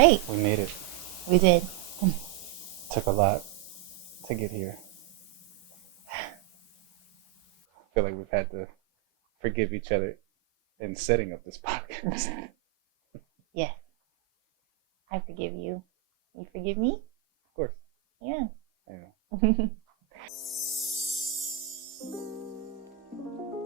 right. We made it. We did. Took a lot to get here. I feel like we've had to forgive each other in setting up this podcast. Yeah. I forgive you. You forgive me? Of course. Yeah. I know.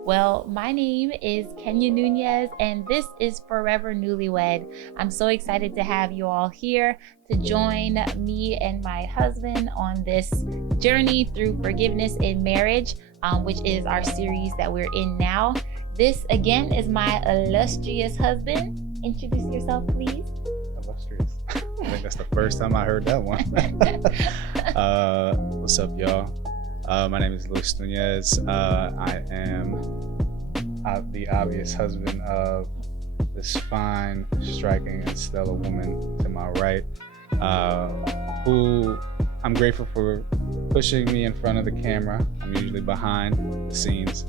Well, my name is Kenya Nunez, and this is Forever Newlywed. I'm so excited to have you all here to join me and my husband on this journey through forgiveness in marriage, which is our series that we're in now. This, again, is my illustrious husband. Introduce yourself, please. Illustrious. I think that's the first time I heard that one. What's up, y'all? My name is Luis Nunez. I am the obvious husband of this fine, striking, and stellar woman to my right, who I'm grateful for pushing me in front of the camera. I'm usually behind the scenes,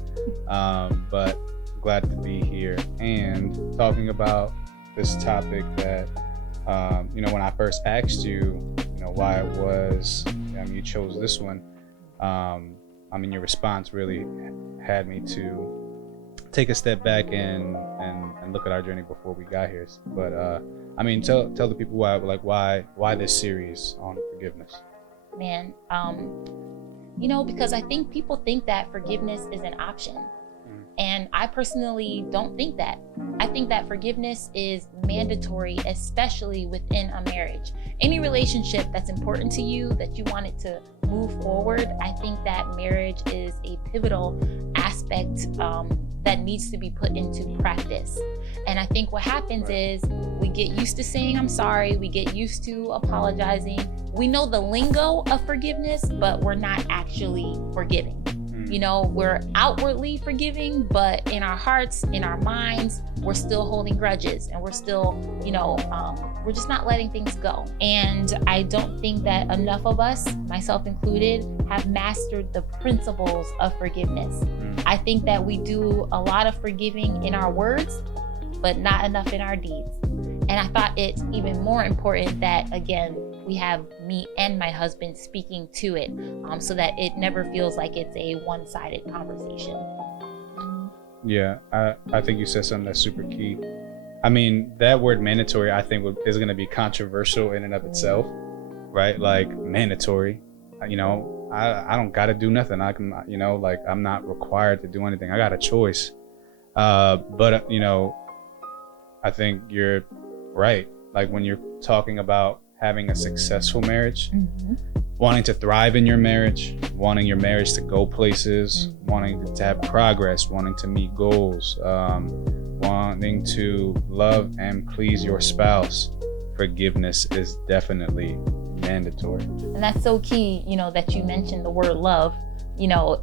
but glad to be here and talking about this topic that, when I first asked you, why it was you chose this one. Your response really had me to take a step back and look at our journey before we got here. But tell the people why this series on forgiveness. Man, because I think people think that forgiveness is an option. And I personally don't think that. I think that forgiveness is mandatory, especially within a marriage. Any relationship that's important to you, that you want it to move forward, I think that marriage is a pivotal aspect that needs to be put into practice. And I think what happens is we get used to saying I'm sorry, we get used to apologizing. We know the lingo of forgiveness, but we're not actually forgiving. We're outwardly forgiving, but in our hearts, in our minds, we're still holding grudges, and we're still, we're just not letting things go. And I don't think that enough of us, myself included, have mastered the principles of forgiveness. I think that we do a lot of forgiving in our words, but not enough in our deeds. And I thought it's even more important that, again, we have me and my husband speaking to it, so that it never feels like it's a one-sided conversation. Yeah, I think you said something that's super key. That word mandatory, I think, is going to be controversial in and of itself, right? Like, mandatory, I don't got to do nothing. I can, I'm not required to do anything. I got a choice. But I think you're right. Like, when you're talking about having a successful marriage, wanting to thrive in your marriage, wanting your marriage to go places, wanting to have progress, wanting to meet goals, wanting to love and please your spouse, forgiveness is definitely mandatory. And that's so key, that you mentioned the word love,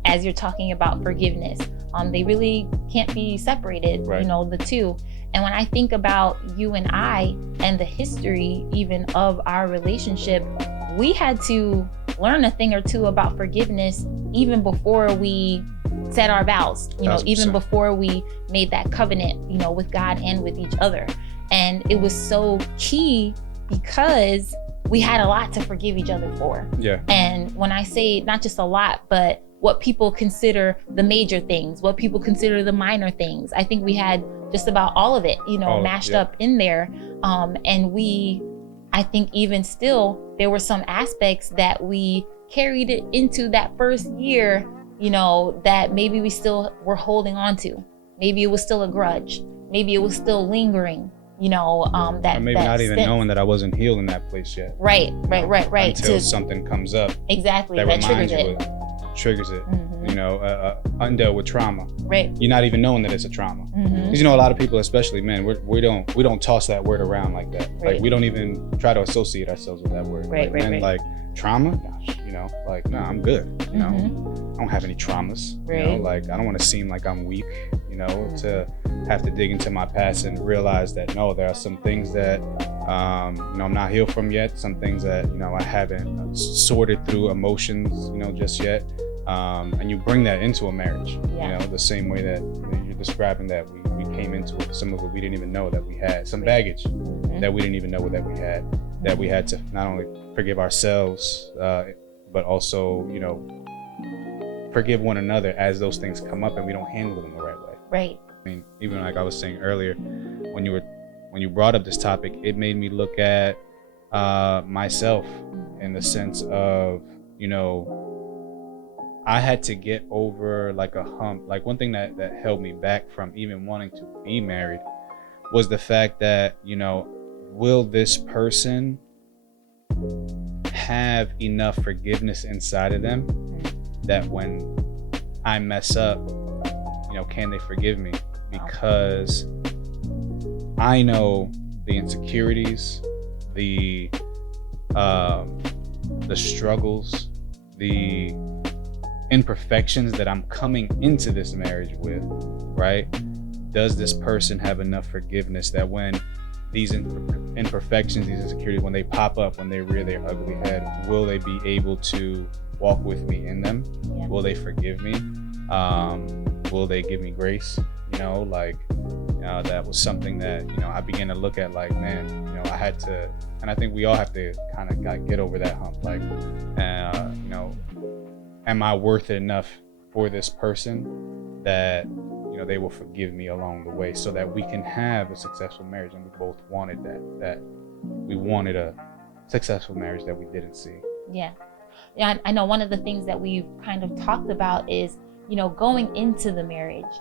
as you're talking about forgiveness. They really can't be separated, right. The two. And when I think about you and I and the history even of our relationship, we had to learn a thing or two about forgiveness even before we said our vows, even before we made that covenant, with God and with each other. And it was so key because we had a lot to forgive each other for. Yeah. And when I say not just a lot, but what people consider the major things, what people consider the minor things, I think we had just about all of it, mashed up in there. And I think even still, there were some aspects that we carried it into that first year, that maybe we still were holding on to. Maybe it was still a grudge. Maybe it was still lingering, that maybe that not even sense. Knowing that I wasn't healed in that place yet. Right. Until something comes up. Exactly. That triggers it. Triggers it. Undealt with trauma. Right. You're not even knowing that it's a trauma. Because a lot of people, especially men, we don't toss that word around like that. Right. Like, we don't even try to associate ourselves with that word. Right. Like trauma, gosh, nah, I'm good. I don't have any traumas. Right. I don't want to seem like I'm weak. To have to dig into my past and realize that no, there are some things that I'm not healed from yet. Some things that I haven't sorted through emotions just yet. And you bring that into a marriage. Yeah. The same way that describing that we came into it. Some of it we didn't even know that we had. Some baggage that we didn't even know that we had. That we had to not only forgive ourselves, but also, you know, forgive one another as those things come up and we don't handle them the right way. Right. I mean, even like I was saying earlier, when you brought up this topic, it made me look at myself in the sense of, you know, I had to get over like a hump. Like one thing that held me back from even wanting to be married was the fact that, you know, will this person have enough forgiveness inside of them that when I mess up, you know, can they forgive me? Because I know the insecurities, the struggles, the imperfections that I'm coming into this marriage with, right? Does this person have enough forgiveness that when these imperfections, these insecurities, when they pop up, when they rear their ugly head, will they be able to walk with me in them? Yeah. Will they forgive me? Will they give me grace? You know, like, that was something that, you know, I began to look at like, man, you know, I had to, and I think we all have to kind of get over that hump. Like, you know, am I worth it enough for this person that, you know, they will forgive me along the way so that we can have a successful marriage? And we both wanted that we wanted a successful marriage that we didn't see. Yeah. Yeah, I know one of the things that we've kind of talked about is, you know, going into the marriage,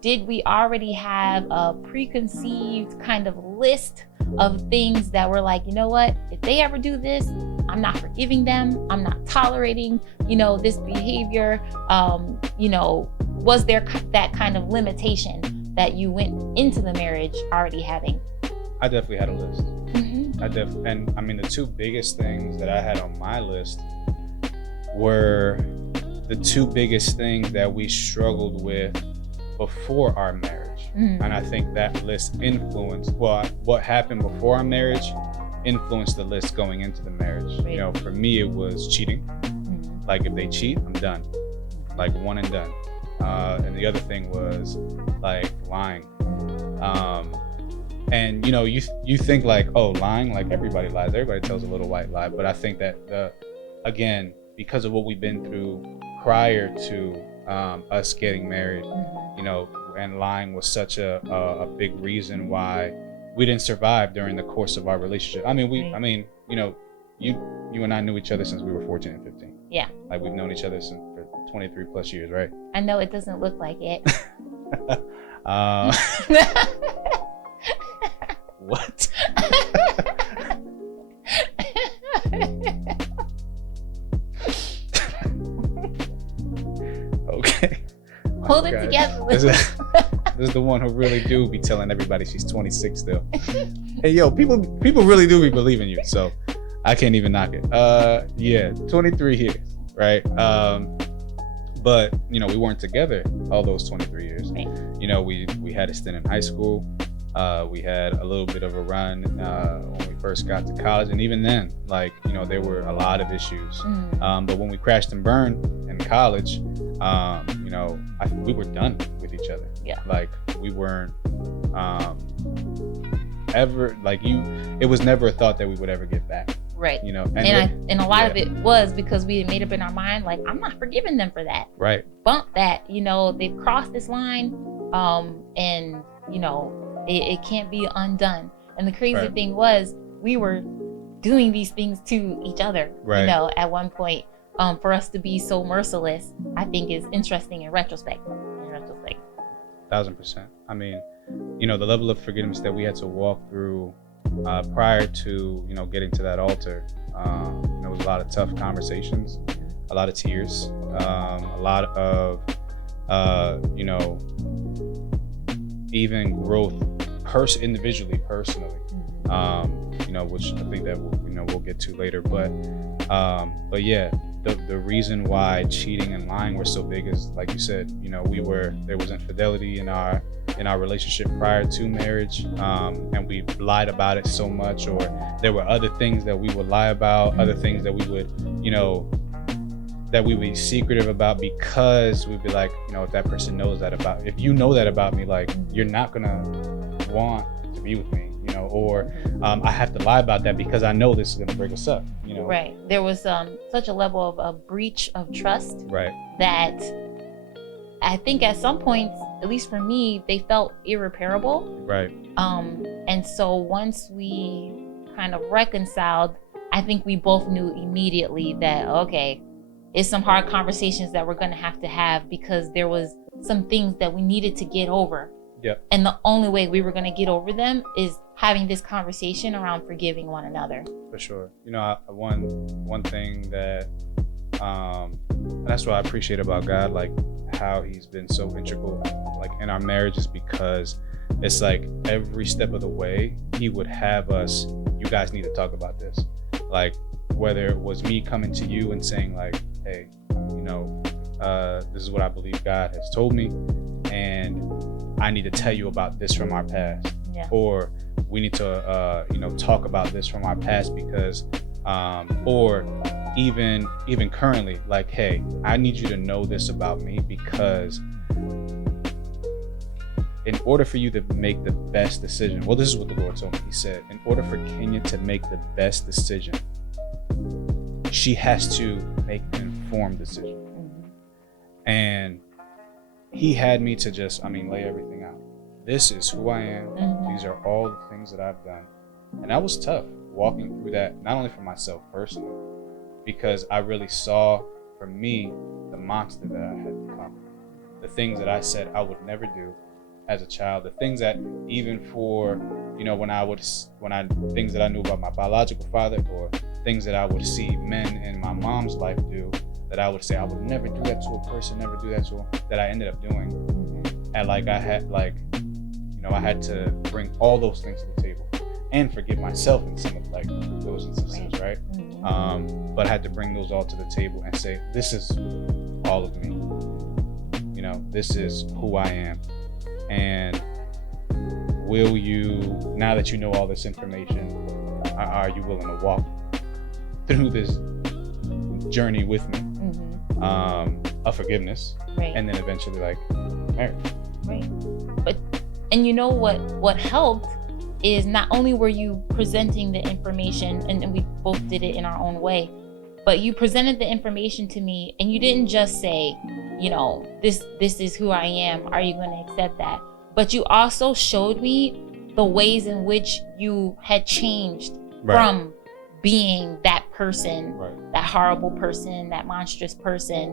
did we already have a preconceived kind of list of things that were like, you know what, if they ever do this, I'm not forgiving them, I'm not tolerating, you know, this behavior? You know, was there that kind of limitation that you went into the marriage already having? I definitely had a list. And I mean, the two biggest things that I had on my list were the two biggest things that we struggled with before our marriage. And I think that list influenced, well, what happened before our marriage influenced the list going into the marriage. Right. You know, for me, it was cheating. Like, if they cheat, I'm done. Like, one and done. And the other thing was like lying. And you know, you think like, oh, lying, like everybody lies, everybody tells a little white lie. But I think that again, because of what we've been through prior to us getting married, you know, and lying was such a big reason why we didn't survive during the course of our relationship. I mean, you know, you and I knew each other since we were 14 and 15. Yeah. Like, we've known each other for 23 plus years, right? I know it doesn't look like it. What? Okay. Hold it together. This is the one who really do be telling everybody she's 26 still. Hey, yo, people really do be believing you, so I can't even knock it. Yeah, 23 years, right? But you know, we weren't together all those 23 years. Right. You know, we had a stint in high school. We had a little bit of a run when we first got to college, and even then, like, you know, there were a lot of issues. But when we crashed and burned in college, you know, we were done with each other. Yeah. Like, we weren't ever, like, it was never a thought that we would ever get back. Right. You know, and a lot of it was because we had made up in our mind, like, I'm not forgiving them for that. Right. Bump that. You know, they've crossed this line, and you know, it can't be undone. And the crazy thing was, we were doing these things to each other. Right. You know, at one point, for us to be so merciless, I think is interesting in retrospect. 1000%. I mean, you know, the level of forgiveness that we had to walk through prior to, you know, getting to that altar, there was a lot of tough conversations, a lot of tears, a lot of, you know, even growth individually, personally, you know, which I think that we'll get to later. But yeah, the reason why cheating and lying were so big is, like you said, you know, there was infidelity in our relationship prior to marriage, and we lied about it so much, or there were other things that we would lie about, other things that we would, you know, that we would be secretive about, because we'd be like, you know, if that person knows that about, if you know that about me, like, you're not gonna want to be with me, you know, or I have to lie about that because I know this is gonna break us up, you know. Right. There was such a level of a breach of trust, Right. that I think at some points, at least for me, they felt irreparable. Right. And so once we kind of reconciled, I think we both knew immediately that, okay, it's some hard conversations that we're going to have because there was some things that we needed to get over. Yep. And the only way we were going to get over them is having this conversation around forgiving one another. For sure. You know, one thing that that's what I appreciate about God, like how he's been so integral like in our marriage, is because it's like every step of the way he would have us, you guys need to talk about this. Like, whether it was me coming to you and saying like, hey, you know, this is what I believe God has told me, and I need to tell you about this from our past. Yeah. Or we need to you know, talk about this from our past because or even currently, like, hey, I need you to know this about me, because in order for you to make the best decision, well, this is what the Lord told me. He said, in order for Kenya to make the best decision, she has to make an informed decision. And he had me to just, lay everything out. This is who I am. These are all the things that I've done. And that was tough, walking through that, not only for myself personally, because I really saw, for me, the monster that I had become. The things that I said I would never do as a child, the things that even for, you know, things that I knew about my biological father, or things that I would see men in my mom's life do, that I would say I would never do that to a person, never do that to them, that I ended up doing. And I had to bring all those things to the table and forgive myself in some of those instances, right? But I had to bring those all to the table and say, this is all of me. You know, this is who I am. And will you, now that you know all this information, are you willing to walk through this journey with me of forgiveness, right, and then eventually marriage? Right. And you know what helped is not only were you presenting the information, and we both did it in our own way, but you presented the information to me, and you didn't just say, you know, this is who I am, are you going to accept that? But you also showed me the ways in which you had changed from being that person, that horrible person, that monstrous person.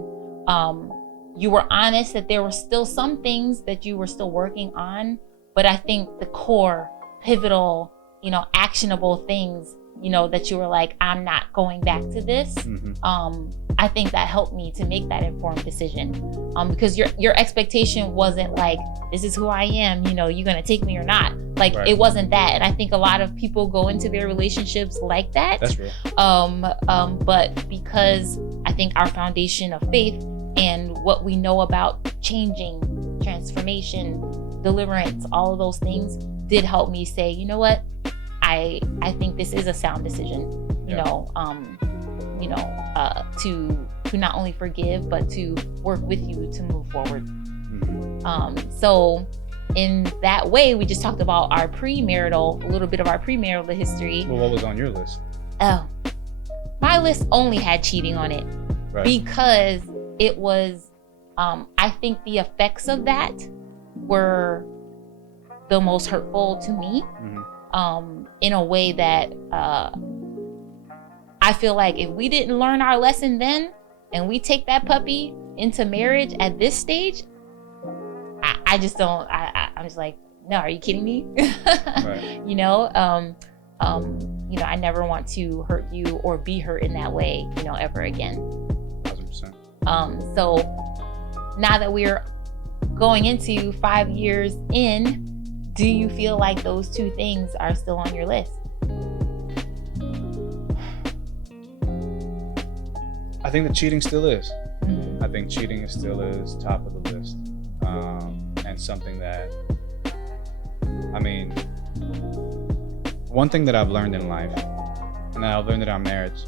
You were honest that there were still some things that you were still working on, but I think the core, pivotal, you know, actionable things, you know, that you were like, I'm not going back to this. I think that helped me to make that informed decision, because your expectation wasn't like, this is who I am, you know, you're gonna take me or not. It wasn't that. And I think a lot of people go into their relationships like that. That's real. But because I think our foundation of faith and what we know about changing, transformation, deliverance, all of those things did help me say, you know what, I think this is a sound decision, to not only forgive, but to work with you to move forward. So in that way, we just talked about a little bit of our premarital history. Well, what was on your list? Oh, my list only had cheating on it, because it was, I think the effects of that were the most hurtful to me, in a way that I feel like if we didn't learn our lesson then, and we take that puppy into marriage at this stage, I'm just like, no, are you kidding me? You know, I never want to hurt you or be hurt in that way, you know, ever again. 100%. So now that we're going into 5 years in, do you feel like those two things are still on your list? I think the cheating still is. I think cheating still is top of the list. And something that, one thing that I've learned in life, and that I've learned in our marriage,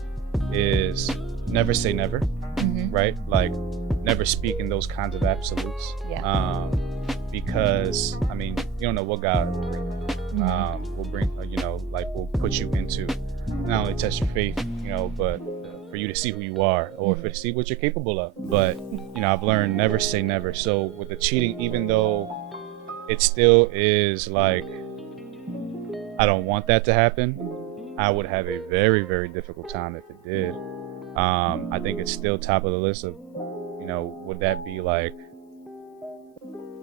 is never say never. right? Like never speak in those kinds of absolutes. Yeah. Because I mean, you don't know what God will bring, like will put you into, not only test your faith, but for you to see who you are, or for to see what you're capable of. But I've learned never say never. So with the cheating, even though it still is like, I don't want that to happen, I would have a very, very difficult time if it did. I think it's still top of the list of, would that be like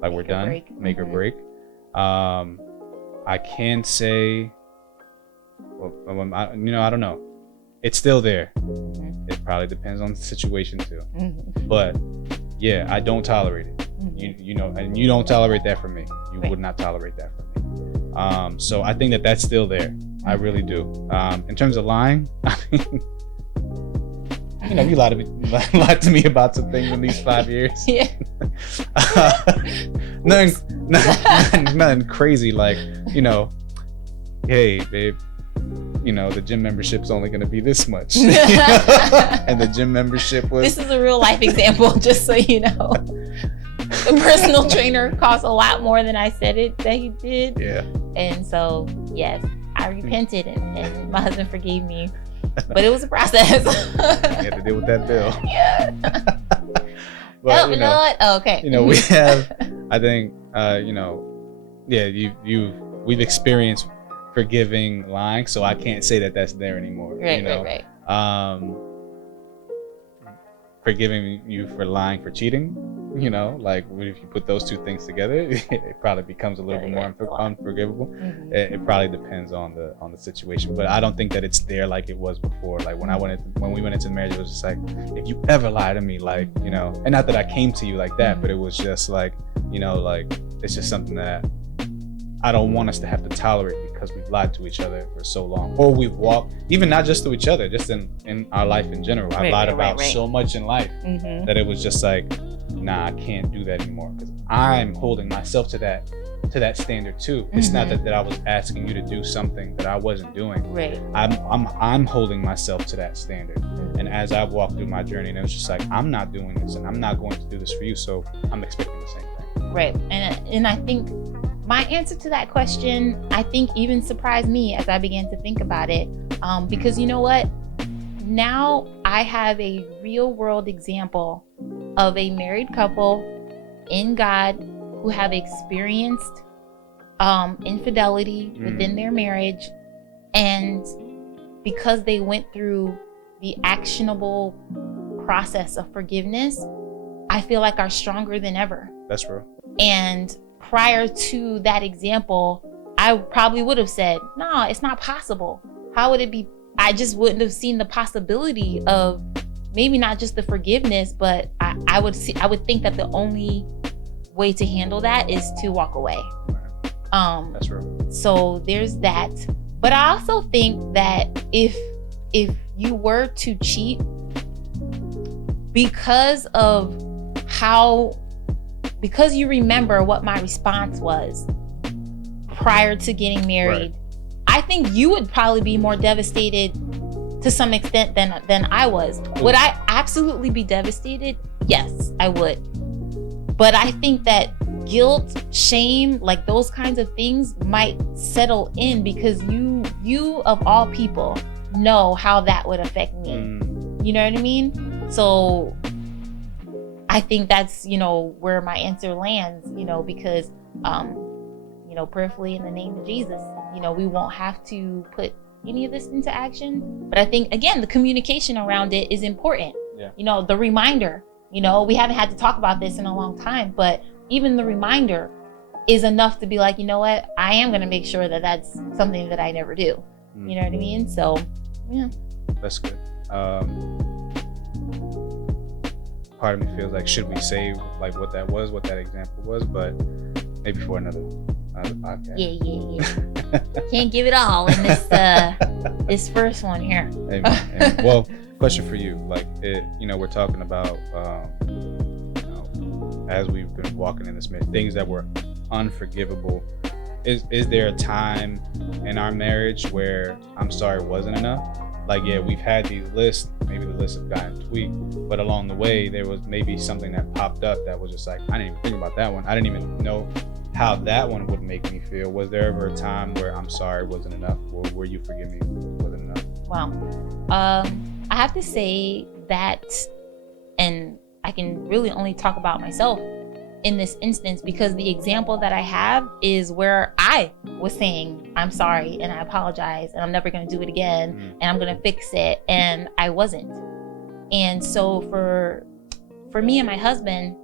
we're done, make or break. I can say, well, I don't know. It's still there. It probably depends on the situation too. But yeah, I don't tolerate it. And you don't tolerate that from me. You would not tolerate that from me. So I think that that's still there. I really do. In terms of lying, I mean, you lied to me about some things in these 5 years. Yeah. Nothing crazy like, hey babe, the gym membership's only going to be this much. And the gym membership was... This is a real life example, just so you know. The personal trainer costs a lot more than I said that he did. Yeah. And so, yes, I repented and my husband forgave me. But it was a process. You had to deal with that bill. Yeah. But, okay. We have, I think, we've experienced forgiving lying, so I can't say that that's there anymore. Right. Forgiving you for lying for cheating, like if you put those two things together, it probably becomes a little bit more unforgivable. It probably depends on the situation, but I don't think that it's there like it was before. Like when we went into marriage, it was just like, if you ever lie to me, like, and not that I came to you like that, but it was just like, like it's just something that I don't want us to have to tolerate, because we've lied to each other for so long, or we've walked, even not just to each other, just in our life in general. I've lied about so much in life that it was just like, nah, I can't do that anymore, because I'm holding myself to that standard too. It's not that I was asking you to do something that I wasn't doing. Right. I'm holding myself to that standard. And as I've walked through my journey, and it was just like, I'm not doing this, and I'm not going to do this for you, so I'm expecting the same thing. Right. And I think my answer to that question, I think, even surprised me as I began to think about it. Because you know what? Now I have a real world example of a married couple in God who have experienced infidelity within their marriage. And because they went through the actionable process of forgiveness, I feel like are stronger than ever. That's real. And prior to that example, I probably would have said, no, it's not possible. How would it be? I just wouldn't have seen the possibility of maybe not just the forgiveness, but I would think that the only way to handle that is to walk away. That's real. So there's that. But I also think that if you were to cheat, because you remember what my response was prior to getting married, I think you would probably be more devastated to some extent than I was. Would I absolutely be devastated? Yes, I would. But I think that guilt, shame, like those kinds of things might settle in, because you of all people know how that would affect me. You know what I mean? So I think that's, where my answer lands, because, prayerfully in the name of Jesus, we won't have to put any of this into action. But I think, again, the communication around it is important. Yeah. The reminder, we haven't had to talk about this in a long time, but even the reminder is enough to be like, you know what, I am going to make sure that that's something that I never do. You know what I mean? So, yeah. That's good. Part of me feels like, should we say like what that example was, but maybe for another podcast. Yeah. Can't give it all in this first one here. Amen. Well, question for you, like we're talking about as we've been walking in this marriage, things that were unforgivable. Is there a time in our marriage where I'm sorry wasn't enough? Like, yeah, we've had these lists, maybe the lists have gotten tweaked, but along the way, there was maybe something that popped up that was just like, I didn't even think about that one. I didn't even know how that one would make me feel. Was there ever a time where I'm sorry wasn't enough, or where you forgive me wasn't enough? Well, I have to say that, and I can really only talk about myself in this instance, because the example that I have is where I was saying, I'm sorry and I apologize and I'm never going to do it again and I'm going to fix it, and I wasn't. And so for me and my husband,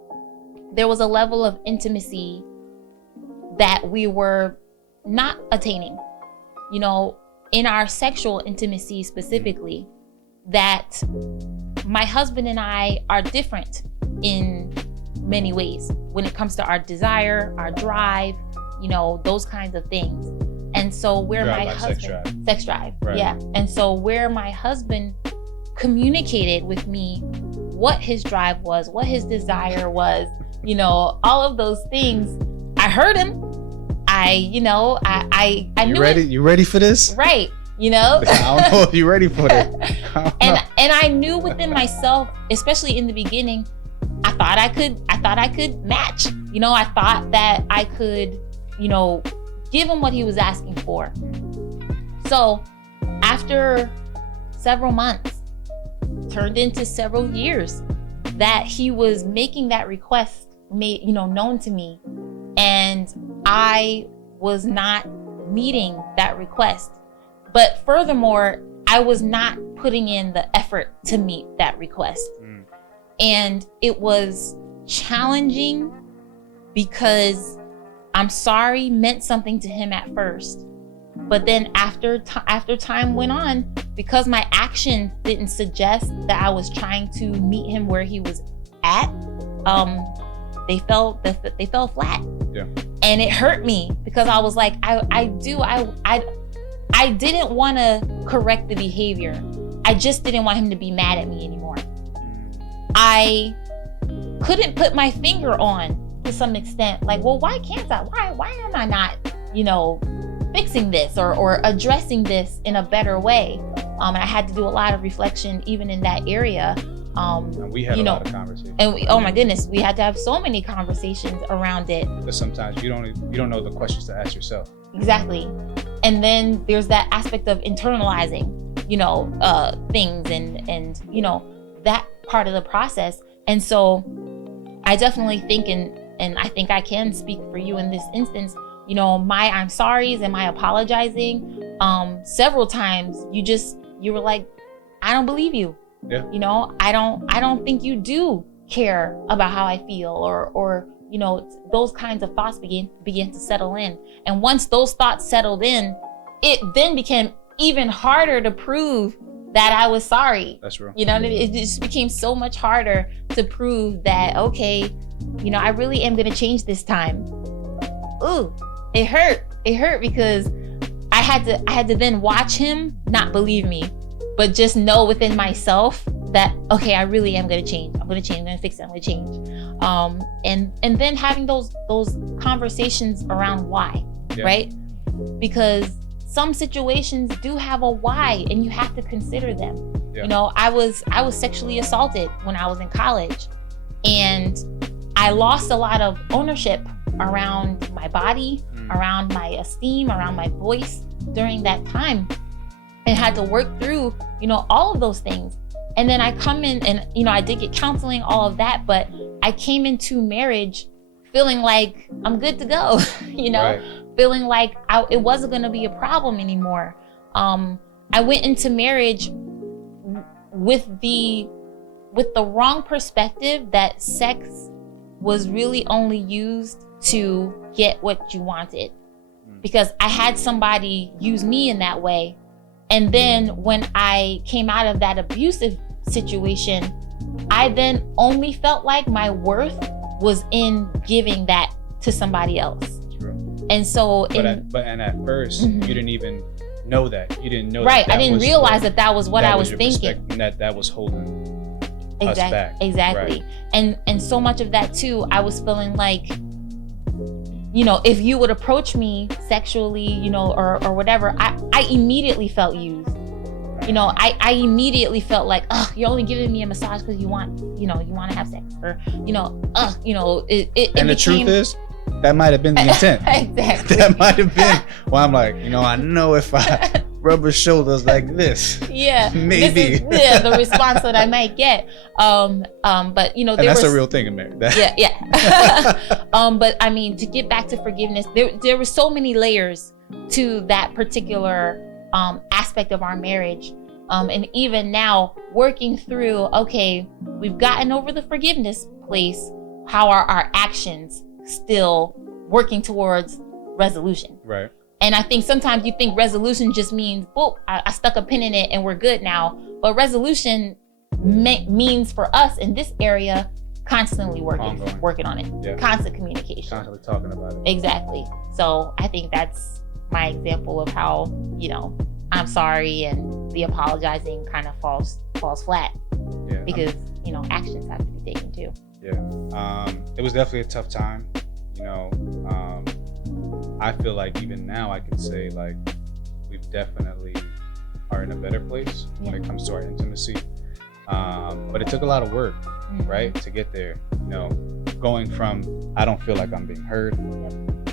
there was a level of intimacy that we were not attaining, you know, in our sexual intimacy specifically, that my husband and I are different in many ways when it comes to our desire, our drive, you know, those kinds of things. And so where my husband, sex drive, right. Yeah. And so where my husband communicated with me what his drive was, what his desire was, you know, all of those things, I heard him. I knew ready? it. You ready for this? Right. You know, I don't know if you're ready for it. and I knew within myself, especially in the beginning, I thought I could match. You know, I thought that I could, you know, give him what he was asking for. So after several months, turned into several years, that he was making that request known to me, and I was not meeting that request. But furthermore, I was not putting in the effort to meet that request. And it was challenging because I'm sorry meant something to him at first. But then after time went on, because my action didn't suggest that I was trying to meet him where he was at, they fell flat. Yeah. And it hurt me because I was like, I didn't want to correct the behavior. I just didn't want him to be mad at me anymore. I couldn't put my finger on to some extent, like, well, why can't I? Why am I not, you know, fixing this or addressing this in a better way? And I had to do a lot of reflection even in that area. And we had a lot of conversations. And oh my goodness, we had to have so many conversations around it. But sometimes you don't know the questions to ask yourself. Exactly. And then there's that aspect of internalizing, you know, things and you know, that part of the process. And so I definitely think, and I think I can speak for you in this instance, you know, my I'm sorry's and my apologizing, several times you were like, I don't believe you. Yeah. You know, I don't think you do care about how I feel, or you know, those kinds of thoughts began to settle in. And once those thoughts settled in, it then became even harder to prove that I was sorry. That's real. You know, it just became so much harder to prove that, okay, you know, I really am gonna change this time. Ooh, it hurt. It hurt because I had to then watch him not believe me, but just know within myself that, okay, I really am gonna change. I'm gonna change. I'm gonna fix it. I'm gonna change. And then having those conversations around why, yeah. Right? Because some situations do have a why, and you have to consider them. Yeah. You know, I was sexually assaulted when I was in college, and I lost a lot of ownership around my body, around my esteem, around my voice during that time, and had to work through, you know, all of those things. And then I come in and, you know, I did get counseling, all of that, but I came into marriage feeling like I'm good to go, you know, right. Feeling like it wasn't going to be a problem anymore. I went into marriage with the wrong perspective that sex was really only used to get what you wanted, because I had somebody use me in that way. And then when I came out of that abusive situation, I then only felt like my worth was in giving that to somebody else. And so, at first, you didn't even know that. You didn't know right. that I didn't realize that was what I was thinking. And that was holding us back. Exactly. Right. And so much of that too, I was feeling like, you know, if you would approach me sexually, you know, or whatever, I immediately felt used. I immediately felt like, oh, you're only giving me a massage because you want to have sex, or and the truth is, that might have been the intent. Exactly. That might have been. Well, I'm like, I know if I rub her shoulders like this, maybe the response that I might get. But and that's a real thing in marriage. Yeah. But I mean, to get back to forgiveness, there were so many layers to that particular aspect of our marriage. And even now, working through, okay, we've gotten over the forgiveness place. How are our actions still working towards resolution? Right. And I think sometimes you think resolution just means, boop, I stuck a pin in it and we're good now. But resolution means for us in this area, constantly working on it. Yeah. Constant communication. Constantly talking about it. Exactly. So I think that's my example of how, I'm sorry and the apologizing kind of falls flat. Yeah. Because, actions have to be taken too. Yeah. It was definitely a tough time. I feel like even now I can say like we've definitely are in a better place when it comes to our intimacy. But it took a lot of work, right, to get there. Going from I don't feel like I'm being heard,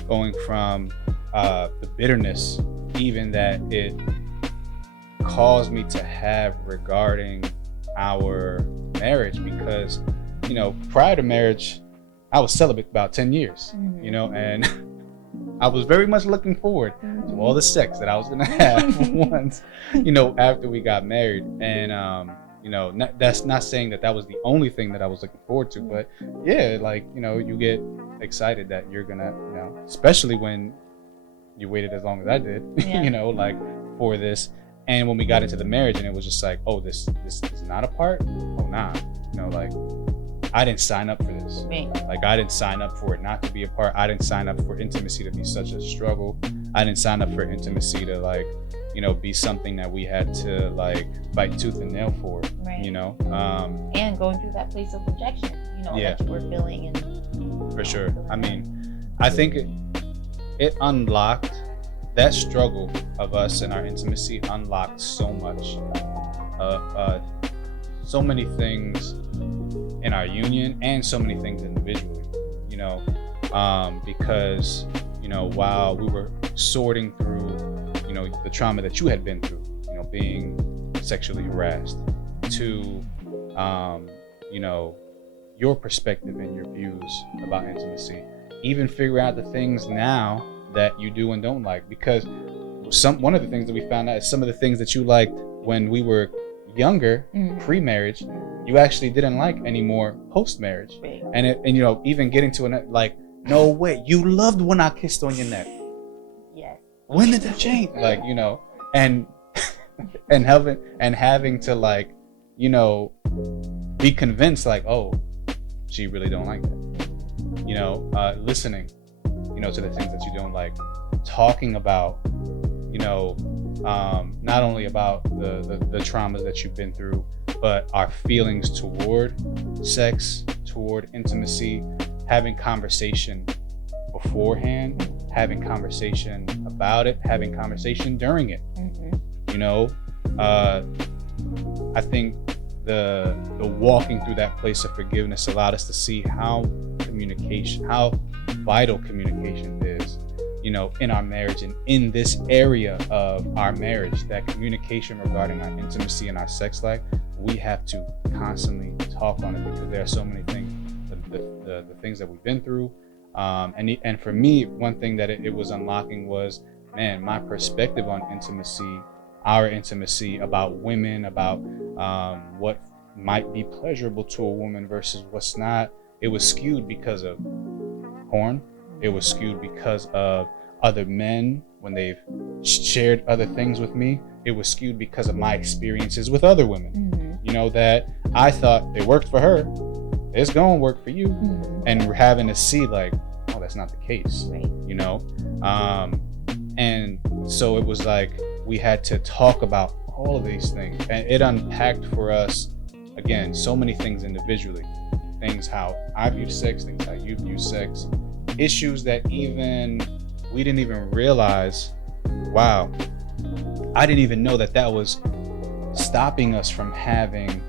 going from the bitterness even that it caused me to have regarding our marriage, because prior to marriage I was celibate about 10 years, and I was very much looking forward to all the sex that I was gonna have once, after we got married. And that's not saying that was the only thing that I was looking forward to, but yeah, like, you get excited that you're gonna, especially when you waited as long as I did, like for this. And when we got into the marriage and it was just like, oh, this is not a part? Oh, nah. Like, I didn't sign up for this. Like, I didn't sign up for it not to be a part. I didn't sign up for intimacy to be such a struggle. I didn't sign up for intimacy to, like, be something that we had to, like, fight tooth and nail for, and going through that place of rejection, that you were feeling. And for sure. I mean, I think it unlocked that struggle of us and our intimacy, unlocked so much, so many things in our union and so many things individually, because, while we were sorting through, the trauma that you had been through, being sexually harassed, to, your perspective and your views about intimacy, even figure out the things now that you do and don't like, because one of the things that we found out is some of the things that you liked when we were younger, pre-marriage, you actually didn't like anymore post-marriage. And even getting to like, no way, you loved when I kissed on your neck. Yes. When did that change? Like, and having to, like, be convinced, like, oh, she really don't like that. Listening, to the things that you don't like, talking about, not only about the traumas that you've been through, but our feelings toward sex, toward intimacy, having conversation beforehand, having conversation about it, having conversation during it. I think the walking through that place of forgiveness allowed us to see how vital communication is, in our marriage and in this area of our marriage. That communication regarding our intimacy and our sex life, we have to constantly talk on it, because there are so many things, the things that we've been through. And for me, one thing that it was unlocking was, man, my perspective on intimacy, our intimacy, about women, about what might be pleasurable to a woman versus what's not. It was skewed because of porn. It was skewed because of other men when they've shared other things with me. It was skewed because of my experiences with other women, that I thought it worked for her, it's gonna work for you. And we're having to see, like, oh, that's not the case, and so it was like we had to talk about all of these things, and it unpacked for us, again, so many things individually, things how I view sex, things how you view sex, issues that even we didn't even realize, wow, I didn't even know that was stopping us from having,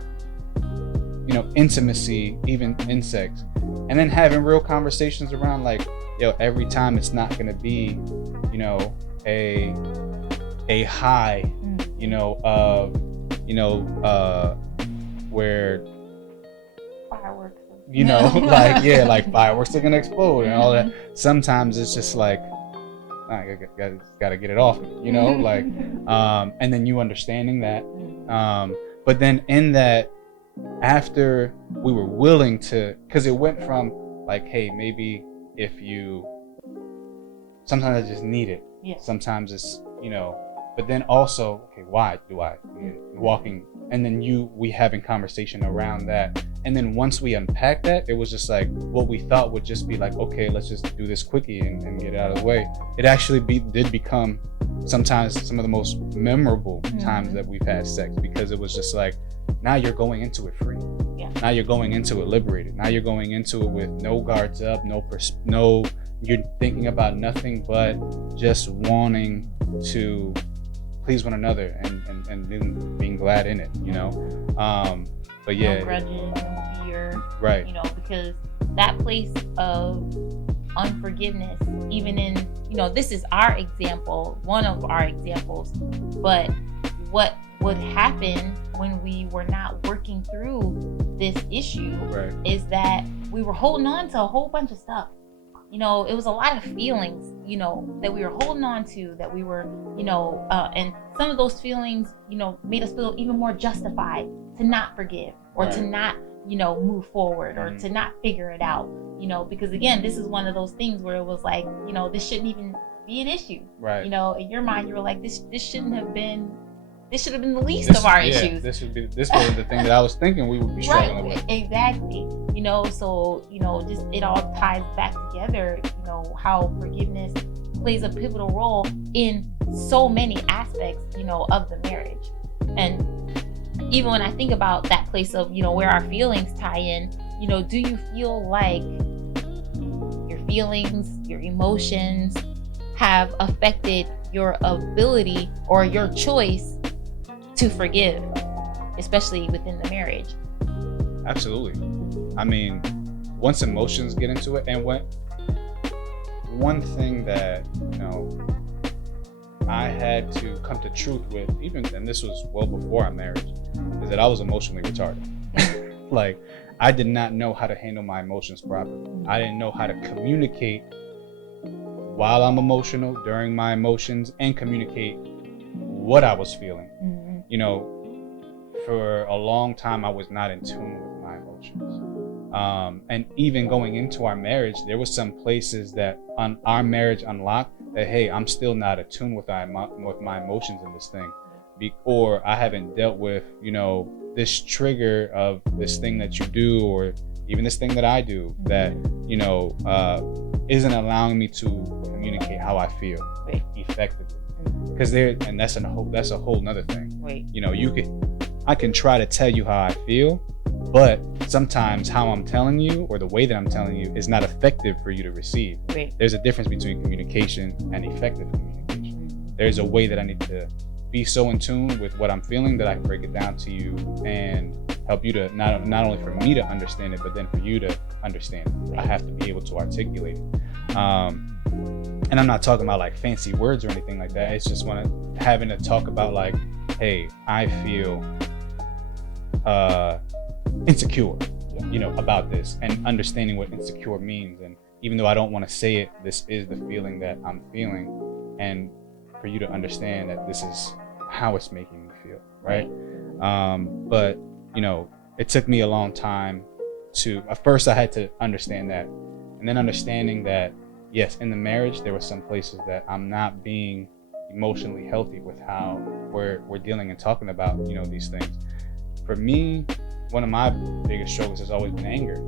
intimacy, even in sex, and then having real conversations around like, every time it's not going to be, a high, of, where Fireworks. like fireworks are gonna explode and all that. Sometimes it's just like, I gotta get it off me, like, and then you understanding that, but then in that, after we were willing to, because it went from like, hey, maybe if you, sometimes I just need it, sometimes it's, but then also, okay, why do I need it? Walking, and then we having conversation around that. And then once we unpacked that, it was just like, what we thought would just be like, okay, let's just do this quickie and get it out of the way. It actually did become sometimes some of the most memorable times that we've had sex, because it was just like, now you're going into it free. Yeah. Now you're going into it liberated. Now you're going into it with no guards up, no, you're thinking about nothing but just wanting to please one another and being glad in it, but yeah, no grudges and fear, right? Because that place of unforgiveness, even in, this is our example, one of our examples, but what would happen when we were not working through this issue, right, is that we were holding on to a whole bunch of stuff. It was a lot of feelings, that we were holding on to, that we were, and some of those feelings, made us feel even more justified to not forgive or to not, move forward or to not figure it out, because again, this is one of those things where it was like, this shouldn't even be an issue. Right. In your mind, you were like, this shouldn't have been, this should have been the least of our issues. This was the thing that I was thinking we would be struggling with. Exactly. So, just it all ties back together, how forgiveness plays a pivotal role in so many aspects, of the marriage. And even when I think about that place of, where our feelings tie in, do you feel like your feelings, your emotions have affected your ability or your choice to forgive, especially within the marriage? Absolutely. I mean, once emotions get into it, and one thing that, I had to come to truth with, and this was well before our marriage, is that I was emotionally retarded. Like, I did not know how to handle my emotions properly. I didn't know how to communicate while I'm emotional, during my emotions, and communicate what I was feeling. For a long time, I was not in tune with my emotions. And even going into our marriage, there was some places that on our marriage unlocked that, hey, I'm still not attuned with my emotions in this thing. Or I haven't dealt with, this trigger of this thing that you do, or even this thing that I do that, isn't allowing me to communicate how I feel effectively. Because that's a whole nother thing. Right. I can try to tell you how I feel, but sometimes how I'm telling you or the way that I'm telling you is not effective for you to receive. Right. There's a difference between communication and effective communication. Mm-hmm. There's a way that I need to be so in tune with what I'm feeling that I can break it down to you and help you to not only for me to understand it, but then for you to understand it. Right. I have to be able to articulate it. And I'm not talking about like fancy words or anything like that. It's just having to talk about like, hey, I feel insecure, about this, and understanding what insecure means. And even though I don't want to say it, this is the feeling that I'm feeling, and for you to understand that this is how it's making me feel, right? But it took me a long time at first I had to understand that, and then understanding that, yes, in the marriage there were some places that I'm not being emotionally healthy with how we're dealing and talking about, these things. For me, one of my biggest struggles has always been anger,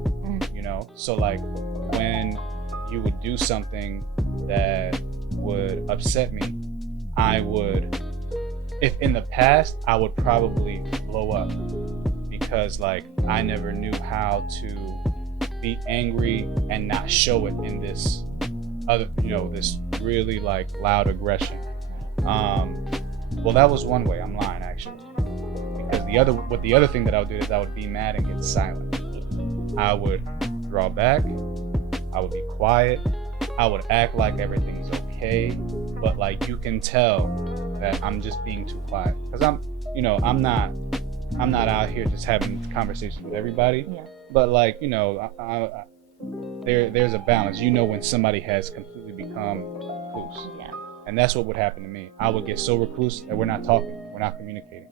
so like when you would do something that would upset me, if in the past, I would probably blow up because like I never knew how to be angry and not show it in this other, this really like loud aggression. Well, that was one way. I'm lying, actually. the other thing that I would do is I would be mad and get silent. I would draw back. I would be quiet. I would act like everything's okay, but like you can tell that I'm just being too quiet because I'm not out here just having conversations with everybody. Yeah. But like there's a balance. When somebody has completely become recluse. Yeah. And that's what would happen to me. I would get so recluse that we're not talking, we're not communicating.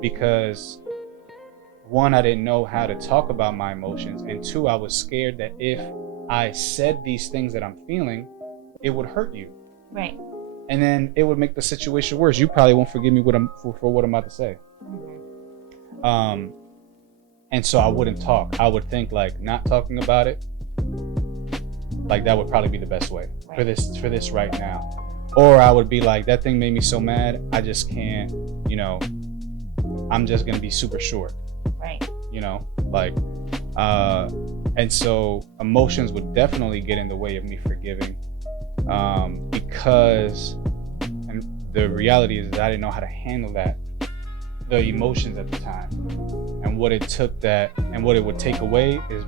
Because one, I didn't know how to talk about my emotions, and two, I was scared that if I said these things that I'm feeling, it would hurt you. Right. And then it would make the situation worse. You probably won't forgive me for what I'm about to say. And so I wouldn't talk. I would think like not talking about it, like that would probably be the best way for this right now. Or I would be like, that thing made me so mad, I just can't, I'm just gonna be super short. Right. And so emotions would definitely get in the way of me forgiving, because, and the reality is that I didn't know how to handle the emotions at the time, and what it would take away is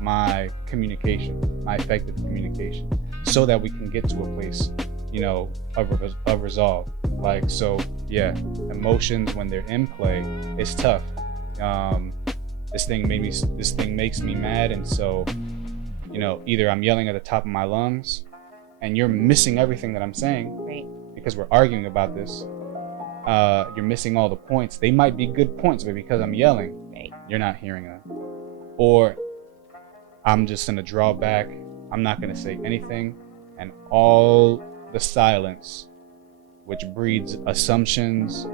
my communication, my effective communication, so that we can get to a place, of resolve. Like, so yeah, emotions when they're in play, it's tough. This thing makes me mad, and so either I'm yelling at the top of my lungs and you're missing everything that I'm saying, right, because we're arguing about this. You're missing all the points. They might be good points, but because I'm yelling, right, you're not hearing them. Or I'm just gonna draw back, I'm not gonna say anything, and all the silence, which breeds assumptions,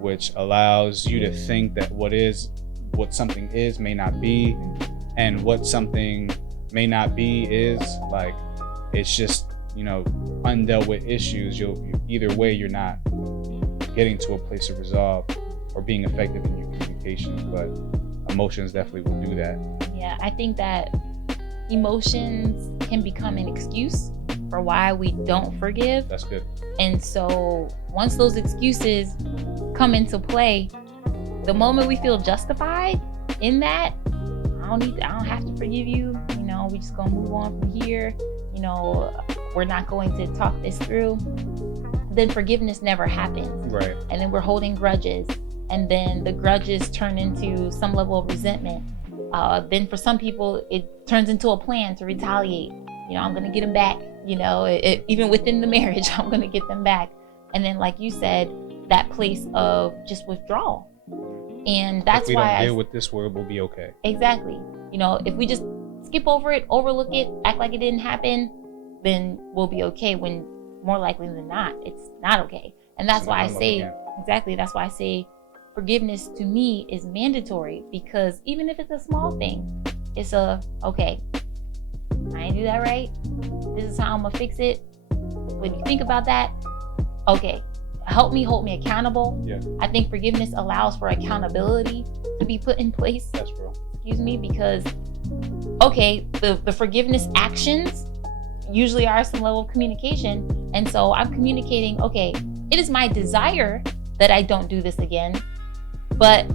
which allows you to think that what something is may not be, and what something may not be is like, it's just undealt with issues. Either way, you're not getting to a place of resolve or being effective in your communication. But emotions definitely will do that. Yeah, I think that emotions can become an excuse for why we don't forgive. That's good. And so once those excuses come into play, the moment we feel justified in that, I don't have to forgive you. We just gonna move on from here. We're not going to talk this through. Then forgiveness never happens. Right. And then we're holding grudges, and then the grudges turn into some level of resentment. Then for some people, it turns into a plan to retaliate. I'm gonna get them back. Even within the marriage, I'm gonna get them back. And then, like you said, that place of just withdrawal. And that's why if we don't deal with this, we'll be okay. Exactly. If we just skip over it, overlook it, act like it didn't happen, then we'll be okay, when more likely than not, it's not okay. And that's why I say, exactly, that's why I say forgiveness to me is mandatory, because even if it's a small thing, it's okay, I ain't do that right. This is how I'm gonna fix it. When you think about that, okay, hold me accountable. Yeah. I think forgiveness allows for accountability to be put in place. That's true. Excuse me, because the forgiveness actions usually are some level of communication. And so I'm communicating, okay, it is my desire that I don't do this again, but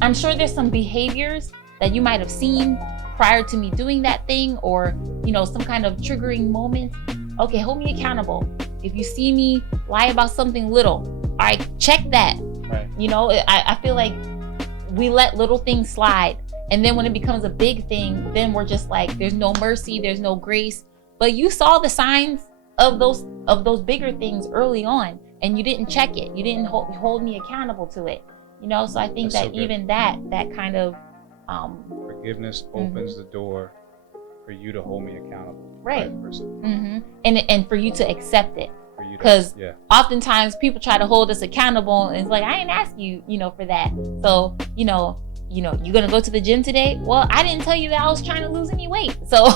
I'm sure there's some behaviors that you might have seen prior to me doing that thing, or some kind of triggering moment. Okay, hold me accountable. If you see me lie about something little, all right, check that. Right. I feel like we let little things slide, and then when it becomes a big thing, then we're just like, there's no mercy, there's no grace. But you saw the signs of those bigger things early on, and you didn't check it. You didn't hold me accountable to it. So I think That's that so even that kind of forgiveness opens the door for you to hold me accountable. Right. Mm-hmm. And for you to accept it. Because oftentimes people try to hold us accountable, and it's like, I didn't ask you, for that. So, you gonna go to the gym today? Well, I didn't tell you that I was trying to lose any weight. So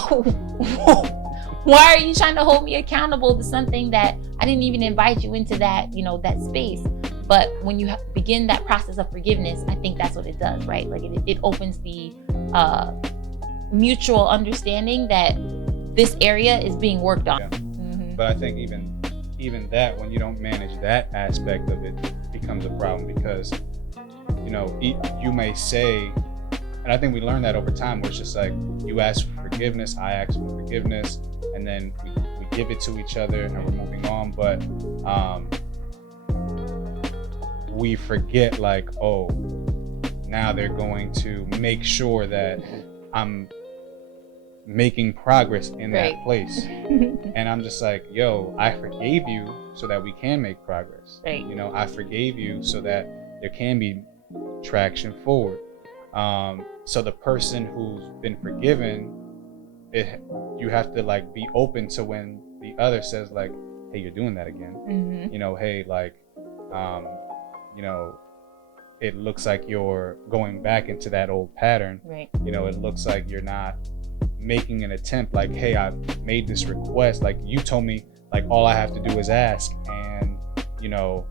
why are you trying to hold me accountable to something that I didn't even invite you into that, that space? But when you begin that process of forgiveness, I think that's what it does, right? Like it opens the mutual understanding that this area is being worked on. Yeah. Mm-hmm. But I think even that, when you don't manage that aspect of it, becomes a problem, because you know, you may say, and I think we learned that over time, where it's just like you ask for forgiveness, I ask for forgiveness, and then we give it to each other and we're moving on. But we forget, like, oh, now they're going to make sure that I'm making progress in that place. And I'm just like, yo, I forgave you so that we can make progress. Right. You know, I forgave you so that there can be traction forward. So the person who's been forgiven, you have to like be open to when the other says like, hey, you're doing that again. Mm-hmm. You know, hey, like, you know, it looks like you're going back into that old pattern. Right. You know, it looks like you're not making an attempt, like, hey, I've made this request, like you told me, like all I have to do is ask, and you know,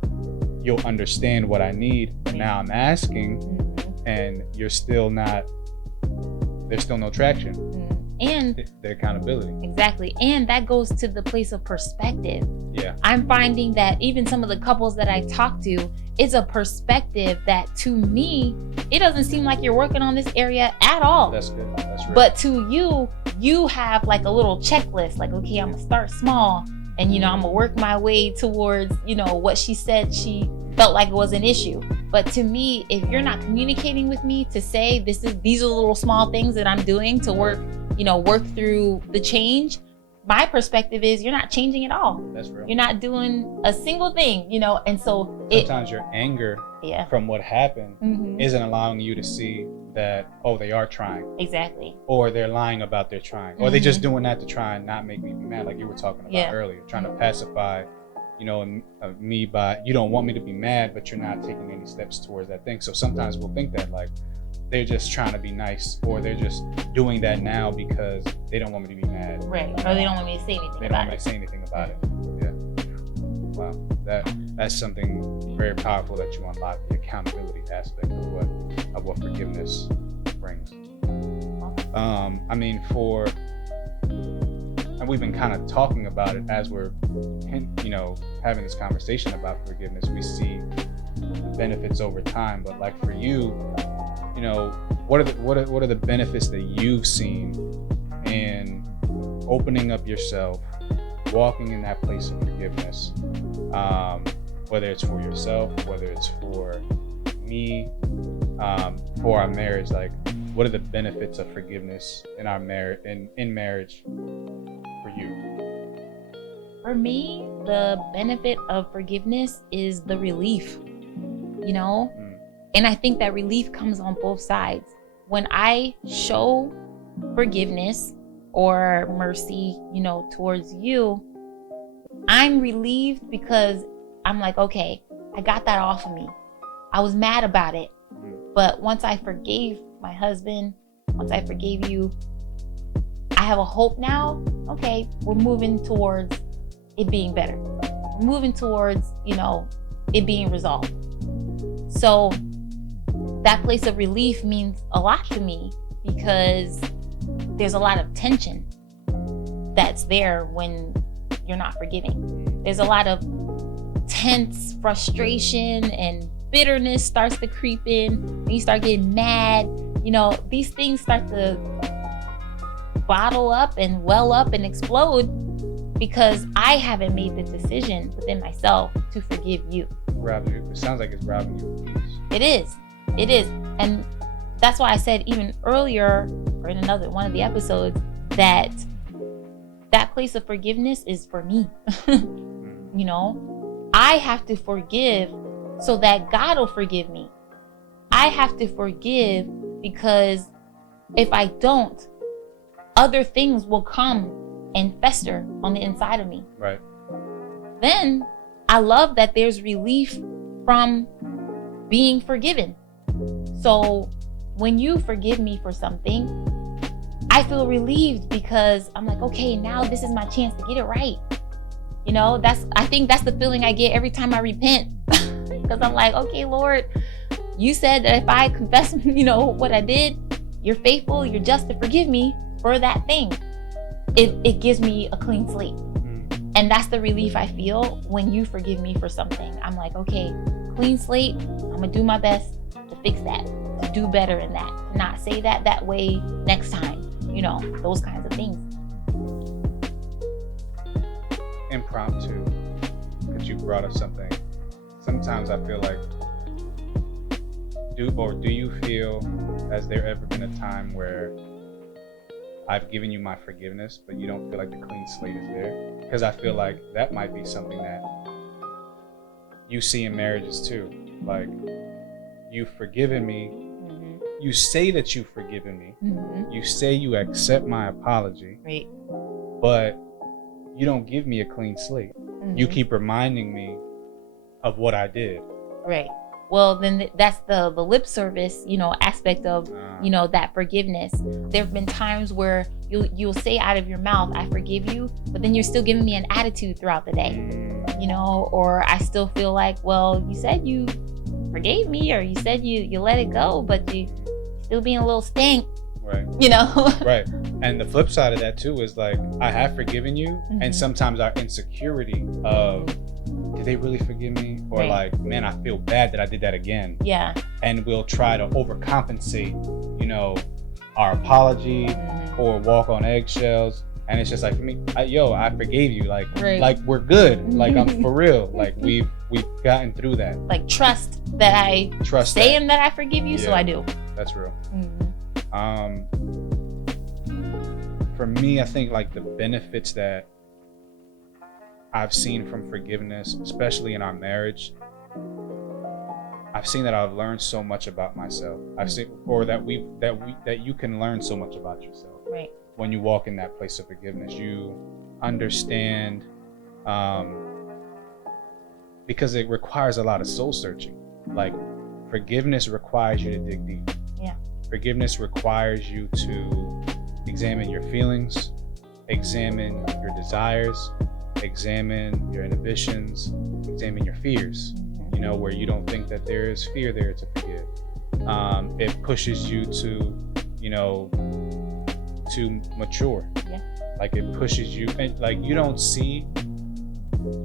you'll understand what I need. But now I'm asking, and you're still not, there's still no traction. And the accountability. Exactly. And that goes to the place of perspective. Yeah. I'm finding that even some of the couples that I talk to, it's a perspective that to me, it doesn't seem like you're working on this area at all. That's good. That's right. But to you have like a little checklist, like, okay, I'm gonna start small, and you know, I'm gonna work my way towards, you know, what she said she felt like it was an issue. But to me, if you're not communicating with me to say these are the little small things that I'm doing to work through the change, my perspective is you're not changing at all. That's real. You're not doing a single thing, you know, and so sometimes your anger from what happened isn't allowing you to see that, oh, they are trying. Exactly. Or they're lying about their trying. Or they're just doing that to try and not make me be mad, like you were talking about earlier, trying to pacify, you know, me by, you don't want me to be mad, but you're not taking any steps towards that thing. So sometimes we'll think that like they're just trying to be nice, or they're just doing that now because they don't want me to be mad. Right. Or they don't want me to say anything about it. They don't want me to say anything about it. Yeah. Wow. That's something very powerful that you unlock, the accountability aspect of what forgiveness brings. I mean, and we've been kind of talking about it as we're, you know, having this conversation about forgiveness. We see the benefits over time, but like for you, you know, what are the benefits that you've seen in opening up yourself, walking in that place of forgiveness, whether it's for yourself, whether it's for me, for our marriage? Like, what are the benefits of forgiveness in our marriage, in marriage, for you? For me, the benefit of forgiveness is the relief, you know? And I think that relief comes on both sides. When I show forgiveness or mercy, you know, towards you, I'm relieved because I'm like, okay, I got that off of me. I was mad about it. But once I forgave my husband, once I forgave you, I have a hope now. Okay, we're moving towards it being better. We're moving towards, you know, it being resolved. So that place of relief means a lot to me because there's a lot of tension that's there when you're not forgiving. There's a lot of tense frustration and bitterness starts to creep in. When you start getting mad, you know, these things start to bottle up and well up and explode because I haven't made the decision within myself to forgive you. It sounds like it's robbing you of peace. It is. It is. And that's why I said even earlier, or in one of the episodes, that place of forgiveness is for me. You know, I have to forgive so that God will forgive me. I have to forgive because if I don't, other things will come and fester on the inside of me. Right. Then I love that there's relief from being forgiven. So when you forgive me for something, I feel relieved because I'm like, okay, now this is my chance to get it right. You know, I think that's the feeling I get every time I repent. Because I'm like, okay, Lord, you said that if I confess, you know, what I did, you're faithful, you're just to forgive me for that thing. It gives me a clean slate. And that's the relief I feel when you forgive me for something. I'm like, okay, clean slate, I'm gonna do my best. to fix that, to do better in that, to not say that way next time, those kinds of things. Impromptu, because you brought up something. Sometimes I feel like, do you feel, has there ever been a time where I've given you my forgiveness, but you don't feel like the clean slate is there? Because I feel like that might be something that you see in marriages too. Like, you've forgiven me. Mm-hmm. You say that you've forgiven me. Mm-hmm. You say you accept my apology. Right. But you don't give me a clean slate. Mm-hmm. You keep reminding me of what I did. Right. Well, then that's the lip service, aspect of, that forgiveness. There have been times where you'll say out of your mouth, I forgive you, but then you're still giving me an attitude throughout the day, or I still feel like, well, you said you forgave me, or you said you let it go, but you still being a little stink. Right. Right. And the flip side of that too is like, I have forgiven you. Mm-hmm. And sometimes our insecurity of, did they really forgive me? Or right. Like, man, I feel bad that I did that again. Yeah. And we'll try to overcompensate, our apology, mm-hmm. or walk on eggshells. And it's just like, I forgave you. Like, right. Like we're good. Like, I'm for real. Like we've gotten through that. Like trust that I saying that I forgive you. Yeah, so I do. That's real. Mm-hmm. For me, I think like the benefits that I've seen from forgiveness, especially in our marriage, I've seen that I've learned so much about myself. I've seen, or that you can learn so much about yourself. Right. When you walk in that place of forgiveness, you understand, because it requires a lot of soul searching. Like, forgiveness requires you to dig deep. Yeah. Forgiveness requires you to examine your feelings, examine your desires, examine your inhibitions, examine your fears, where you don't think that there is fear there to forgive. It pushes you to mature. Yeah. Like, it pushes you, and like, you don't see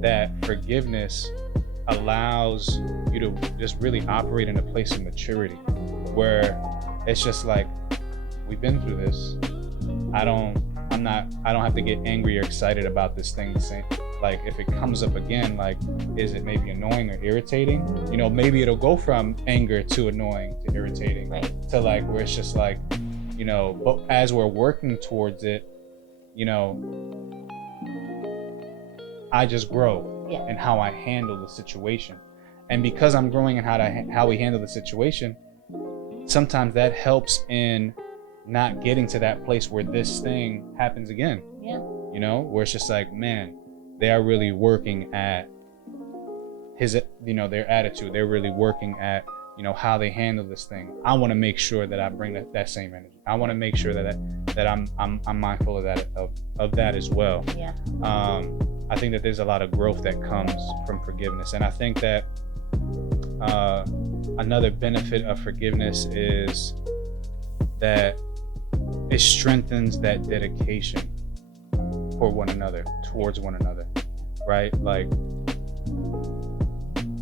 that forgiveness allows you to just really operate in a place of maturity, where it's just like, we've been through this. I don't have to get angry or excited about this thing the same. Like, if it comes up again, like, is it maybe annoying or irritating? Maybe it'll go from anger to annoying to irritating, right. To like, where it's just like, but as we're working towards it, I just grow in how I handle the situation. And because I'm growing in how we handle the situation, sometimes that helps in not getting to that place where this thing happens again. Yeah. Where it's just like, man, they are really working at their attitude. They're really working at, how they handle this thing. I want to make sure that I bring that same energy. I want to make sure that I'm mindful of that as well. Yeah. I think that there's a lot of growth that comes from forgiveness. And I think that another benefit of forgiveness is that it strengthens that dedication for one another, towards one another, right? Like,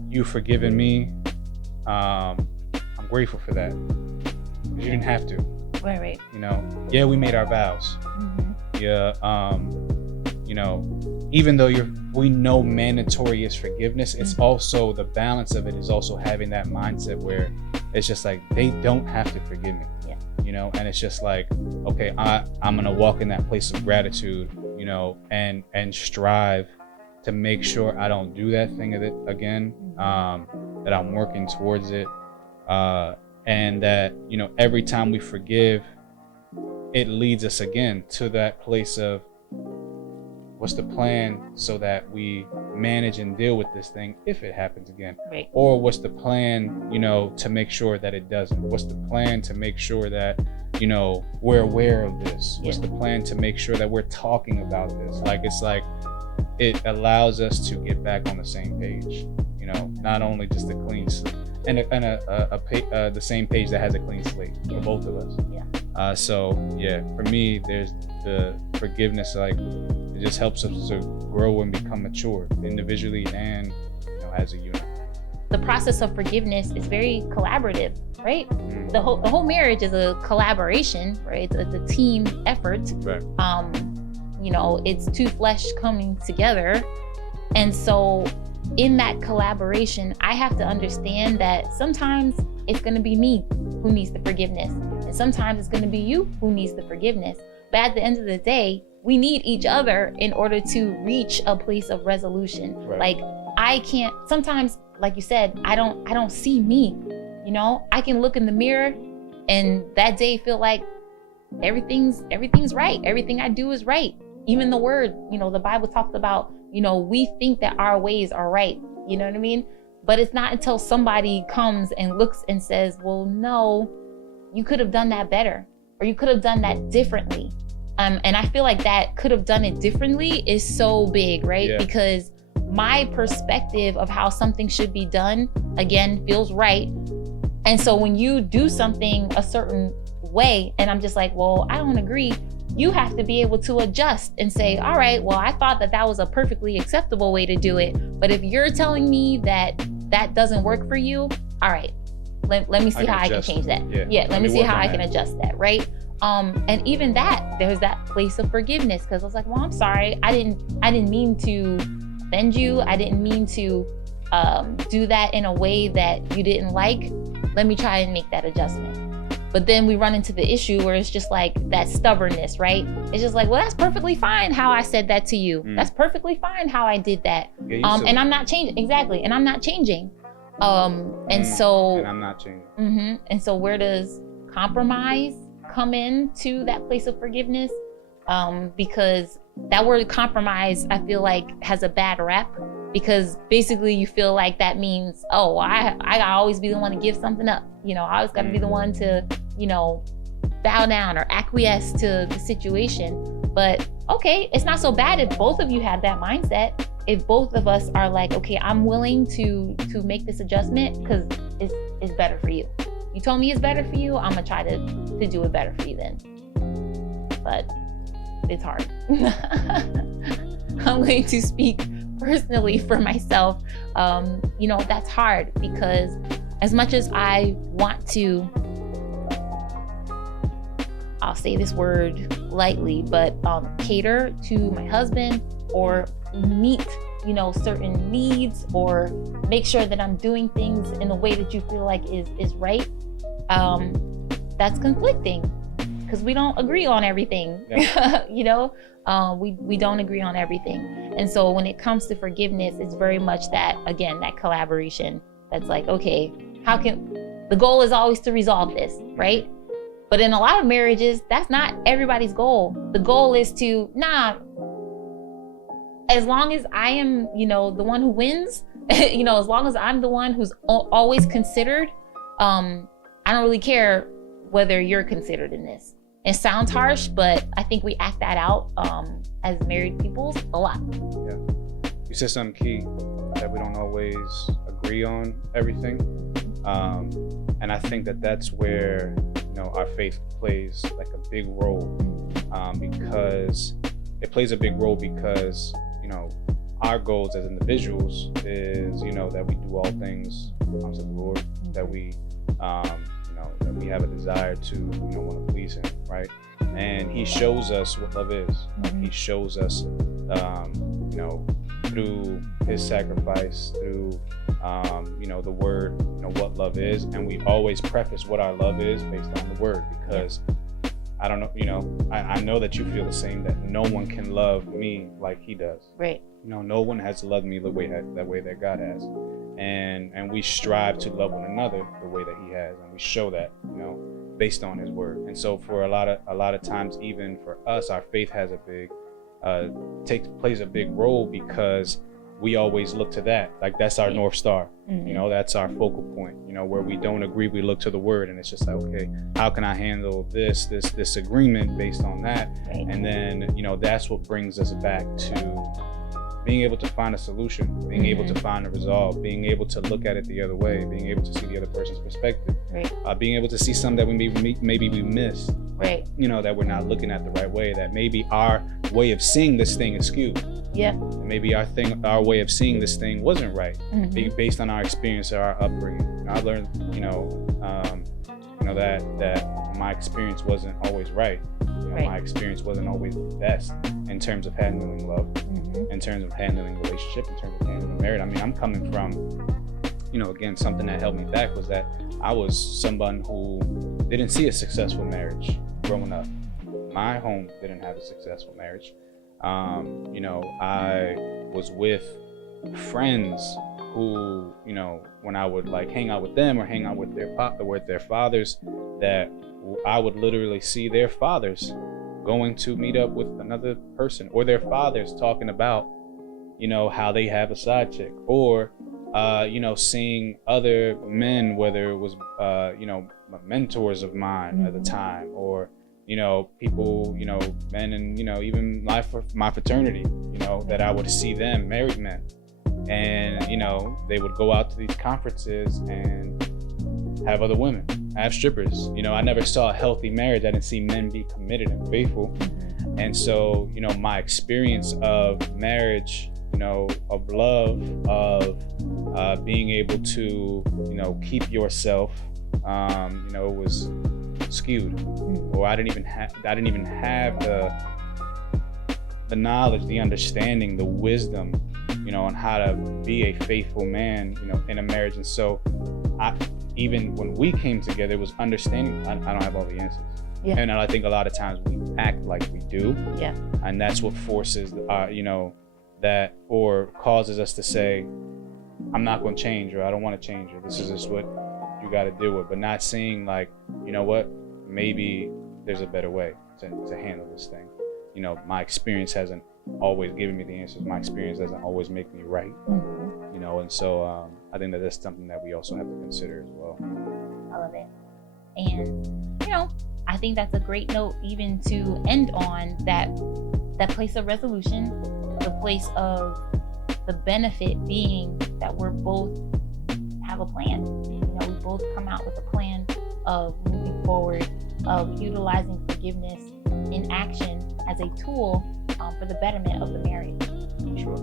you've forgiven me. I'm grateful for that. You didn't have to. Right. Yeah, we made our vows. Mm-hmm. Yeah, even though we know mandatory is forgiveness, it's mm-hmm. also, the balance of it is also having that mindset where it's just like, they don't have to forgive me. Yeah. And it's just like, okay, I'm gonna walk in that place of gratitude, and strive to make sure I don't do that thing again, that I'm working towards it, and that, every time we forgive, it leads us again to that place of, what's the plan so that we manage and deal with this thing if it happens again? Right. Or what's the plan, to make sure that it doesn't? What's the plan to make sure that, we're aware of this? Yeah. What's the plan to make sure that we're talking about this? Like, it's like, it allows us to get back on the same page, not only just a clean slate, and the same page that has a clean slate for both of us. Yeah. So yeah, for me, there's the forgiveness, like, it just helps us to grow and become mature individually and, as a unit. the process of forgiveness is very collaborative, right? The whole marriage is a collaboration, right? It's a team effort. Right. You know, it's two flesh coming together. And so in that collaboration, I have to understand that sometimes it's going to be me who needs the forgiveness, and sometimes it's going to be you who needs the forgiveness. But at the end of the day, we need each other in order to reach a place of resolution. Right. Like, I can't, sometimes, like you said, I don't see me, you know. I can look in the mirror and that day feel like everything's right. Everything I do is right. Even the word, you know, the Bible talks about, you know, we think that our ways are right. You know what I mean? But it's not until somebody comes and looks and says, well, no, you could have done that better, or you could have done that differently. And I feel like that could have done it differently is so big, right? Yeah. Because my perspective of how something should be done, again, feels right. And so when you do something a certain way, and I'm just like, well, I don't agree, you have to be able to adjust and say, all right, well, I thought that was a perfectly acceptable way to do it. But if you're telling me that that doesn't work for you, all right, let me see how I can change that. Yeah, let me see how I can adjust that, right? And even that, there's that place of forgiveness, because I was like, well, I'm sorry, I didn't mean to offend you. I didn't mean to do that in a way that you didn't like. Let me try and make that adjustment. But then we run into the issue where it's just like that stubbornness, right? It's just like, well, that's perfectly fine how I said that to you. That's perfectly fine how I did that. And I'm not changing. Exactly. And I'm not changing. And I'm not changing. And so where does compromise come in to that place of forgiveness? Because that word compromise, I feel like, has a bad rap, because basically you feel like that means, oh, I gotta always be the one to give something up. You know, I always gotta be the one to, you know, bow down or acquiesce to the situation. But okay, it's not so bad if both of you have that mindset. If both of us are like, okay, I'm willing to make this adjustment because it's better for you. You told me it's better for you, I'm gonna try to do it better for you then. But it's hard. I'm going to speak personally for myself. You know, that's hard, because as much as I want to, I'll say this word lightly, but cater to my husband or meet, you know, certain needs, or make sure that I'm doing things in the way that you feel like is right, that's conflicting, because we don't agree on everything. Yeah. You know, we don't agree on everything. And so when it comes to forgiveness, it's very much that, again, that collaboration. That's like, okay, the goal is always to resolve this, right? But in a lot of marriages, that's not everybody's goal. The goal is to, as long as I am, you know, the one who wins, you know, as long as I'm the one who's always considered, I don't really care whether you're considered in this. It sounds harsh, but I think we act that out as married people a lot. Yeah. You said something key, that we don't always agree on everything. And I think that's where, you know, our faith plays like a big role, because it plays a big role because, you know, our goals as individuals is, you know, that we do all things unto the Lord, that we, that we have a desire to, you know, want to please Him, right? And He shows us what love is. He shows us, you know, through His sacrifice, through, you know, the Word, you know, what love is. And we always preface what our love is based on the Word, because I don't know, you know, I know that you feel the same, that no one can love me like He does. Right. You know, no one has loved me the way that God has. And we strive to love one another the way that He has, and we show that, you know, based on His Word. And so for a lot of times, even for us, our faith has a big plays a big role, because we always look to that, like that's our North Star. You know, that's our focal point. You know, where we don't agree, we look to the Word, and it's just like, okay, how can I handle this agreement based on that? Right. And then, you know, that's what brings us back to being able to find a solution, being able to find a resolve, being able to look at it the other way, being able to see the other person's perspective, Right. Being able to see something that maybe we missed, Right. that we're not looking at the right way, that maybe our way of seeing this thing is skewed. Yeah. Maybe our way of seeing this thing wasn't right, based on our experience or our upbringing. I learned, that my experience wasn't always right. My experience wasn't always the best in terms of handling love, in terms of handling relationship, in terms of handling marriage. I mean, I'm coming from, again, something that held me back was that I was someone who didn't see a successful marriage growing up. My home didn't have a successful marriage. I was with friends who, when I would like hang out with them or hang out with their fathers, that I would literally see their fathers going to meet up with another person, or their fathers talking about, how they have a side chick, or, seeing other men, whether it was, mentors of mine at the time, or, people, men and, even my fraternity, that I would see them, married men. And, they would go out to these conferences and have other women, have strippers. I never saw a healthy marriage. I didn't see men be committed and faithful. And so, my experience of marriage, of love, of being able to, keep yourself, was skewed. Or I didn't even have the knowledge, the understanding, the wisdom, on how to be a faithful man, in a marriage. And so even when we came together, it was understanding. I don't have all the answers. Yeah. And I think a lot of times we act like we do. Yeah. And that's what forces, that, or causes us to say, I'm not going to change, or I don't want to change, or this is just what you got to deal with. But not seeing like, what, maybe there's a better way to handle this thing. My experience hasn't always given me the answers. My experience doesn't always make me right. And so I think that that's something that we also have to consider as well. I love it. And, I think that's a great note even to end on, that place of resolution, the place of the benefit being that we're both have a plan. We both come out with a plan of moving forward, of utilizing forgiveness in action as a tool for the betterment of the marriage. Sure.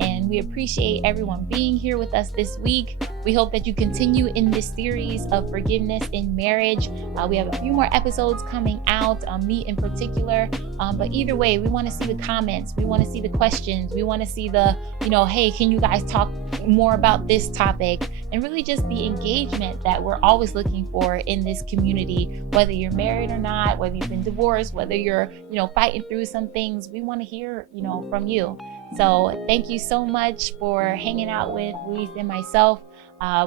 And we appreciate everyone being here with us this week. We hope that you continue in this series of forgiveness in marriage. We have a few more episodes coming out, me in particular. But either way, we want to see the comments. We want to see the questions. We want to see the, hey, can you guys talk more about this topic? And really just the engagement that we're always looking for in this community, whether you're married or not, whether you've been divorced, whether you're, fighting through some things. We want to hear, from you. So thank you so much for hanging out with Luis and myself.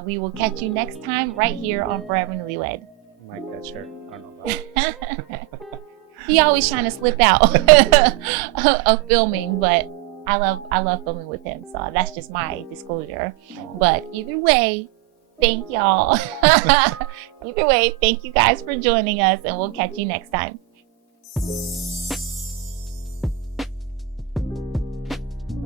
We will catch you next time right here on Forever Newlywed. You might catch her. I don't know about that. He always trying to slip out of filming, but I love filming with him. So that's just my disclosure. But either way, thank y'all. Either way, thank you guys for joining us, and we'll catch you next time.